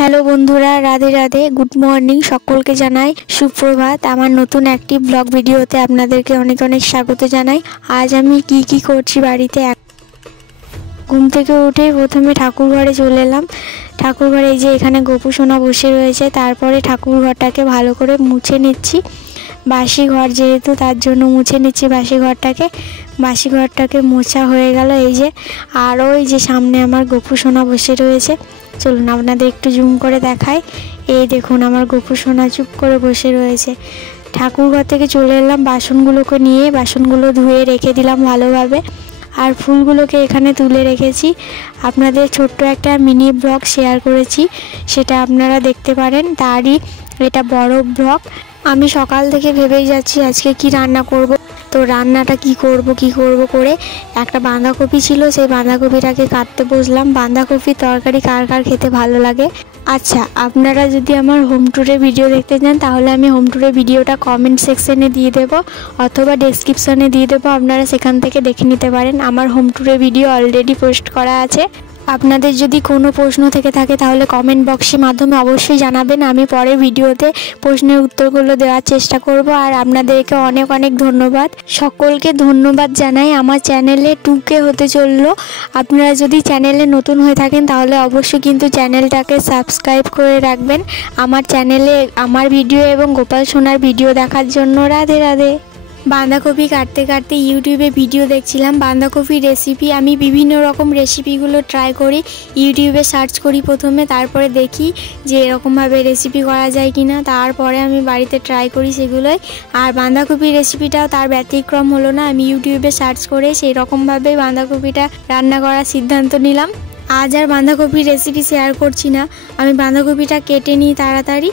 Hello बंधुरा Radhe Radhe good morning सकल के जानाई सुप्रभात। आमार नतून एकटी ब्लग भिडियोते आपनादेरके अनेक अनेक स्वागत जानाई। आज आमी की करछि बाड़ीते घुम थेके उठे प्रथमे ठाकुर घरे चले एलाम। ठाकुर घरे जे एखाने गोपू सोना बसे रयेछे, तारपरे ठाकुर घरटाके भालो करे मुछे निচ্ছি। बासी घर जेहेतु तार जोन्नो मुछे निচ্ছি बासी घरटाके। बासी घरटाके मोछा हये गेल। এই যে আর ওই যে সামনে আমার গোপু সোনা বসে রয়েছে। চলুন আপনাদের একটু জুম করে দেখাই। এই দেখুন আমার গোপু সোনা চুপ করে বসে রয়েছে। ঠাকুরঘর থেকে চলে এলাম বাসনগুলোকে নিয়ে। বাসনগুলো ধুয়ে রেখে দিলাম ভালোভাবে। আর ফুলগুলোকে এখানে তুলে রেখেছি। আপনাদের ছোট্ট একটা মিনি ব্লগ শেয়ার করেছি, সেটা আপনারা দেখতে পারেন। তারই এটা বড় ব্লগ। আমি সকাল থেকে ভেবেই যাচ্ছি আজকে কি রান্না করব। তো রান্নাটা কি করব করে একটা বাঁধাকপি ছিল, সেই বাঁধাকপিটাকে কাটতে বসলাম। বাঁধাকপি তরকারি কার কার খেতে ভালো লাগে। আচ্ছা, আপনারা যদি আমার হোম ট্যুরের ভিডিও দেখতে চান তাহলে আমি হোম ট্যুরের ভিডিওটা কমেন্ট সেকশনে দিয়ে দেবো অথবা ডেসক্রিপশনে দিয়ে দেবো, আপনারা সেখান থেকে দেখে নিতে পারেন। আমার হোম ট্যুরের ভিডিও অলরেডি পোস্ট করা আছে। আপনাদের যদি কোনো প্রশ্ন থেকে থাকে তাহলে কমেন্ট বক্সের মাধ্যমে অবশ্যই জানাবেন। আমি পরে ভিডিওতে প্রশ্নের উত্তরগুলো দেওয়ার চেষ্টা করব। আর আপনাদেরকে অনেক অনেক ধন্যবাদ, সকলকে ধন্যবাদ জানাই। আমার চ্যানেলে 2K হতে চললো। আপনারা যদি চ্যানেলে নতুন হয়ে থাকেন তাহলে অবশ্যই কিন্তু চ্যানেলটাকে সাবস্ক্রাইব করে রাখবেন আমার চ্যানেলে আমার ভিডিও এবং গোপাল সোনার ভিডিও দেখার জন্য। রাধে রাধে। বাঁধাকপি কাটতে কাটতে ইউটিউবে ভিডিও দেখছিলাম বাঁধাকপির রেসিপি। আমি বিভিন্ন রকম রেসিপিগুলো ট্রাই করি, ইউটিউবে সার্চ করি প্রথমে, তারপরে দেখি যে এরকমভাবে রেসিপি করা যায় কি না, তারপরে আমি বাড়িতে ট্রাই করি সেগুলোই। আর বাঁধাকপির রেসিপিটাও তার ব্যতিক্রম হলো না। আমি ইউটিউবে সার্চ করে সেই রকমভাবেই বাঁধাকপিটা রান্না করার সিদ্ধান্ত নিলাম। আজ আর বাঁধাকপির রেসিপি শেয়ার করছি না, আমি বাঁধাকপিটা কেটে নিই তাড়াতাড়ি।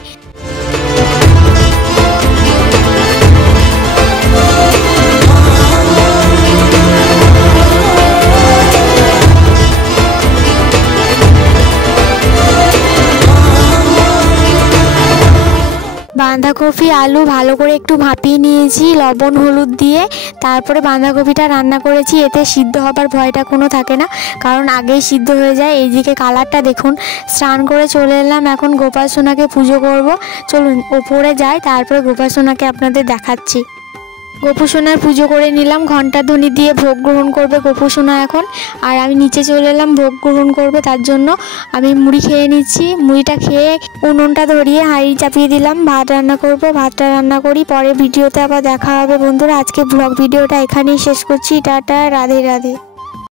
বাঁধাকপি আলু ভালো করে একটু ভাপিয়ে নিয়েছি লবণ হলুদ দিয়ে, তারপরে বাঁধাকপিটা রান্না করেছি। এতে সিদ্ধ হবার ভয়টা কোনো থাকে না, কারণ আগেই সিদ্ধ হয়ে যায়। এইদিকে কালারটা দেখুন। স্নান করে চলে এলাম, এখন গোপাল সোনাকে পুজো করব। চলুন ওপরে যাই, তারপরে গোপাল সোনাকে আপনাদের দেখাচ্ছি। গোপু সোনার পুজো করে নিলাম, ঘণ্টা ধ্বনি দিয়ে ভোগ গ্রহণ করবে গোপু সোনা এখন। আর আমি নিচে চলে এলাম ভোগ গ্রহণ করবে, তার জন্য আমি মুড়ি খেয়ে নিচ্ছি। মুড়িটা খেয়ে উনুনটা ধরিয়ে হাঁড়ি চাপিয়ে দিলাম। ভাত রান্না করব, ভাতটা রান্না করি, পরে ভিডিওতে আবার দেখা হবে বন্ধুরা। আজকে ব্লগ ভিডিওটা এখানেই শেষ করছি। টাটা, রাধে রাধে।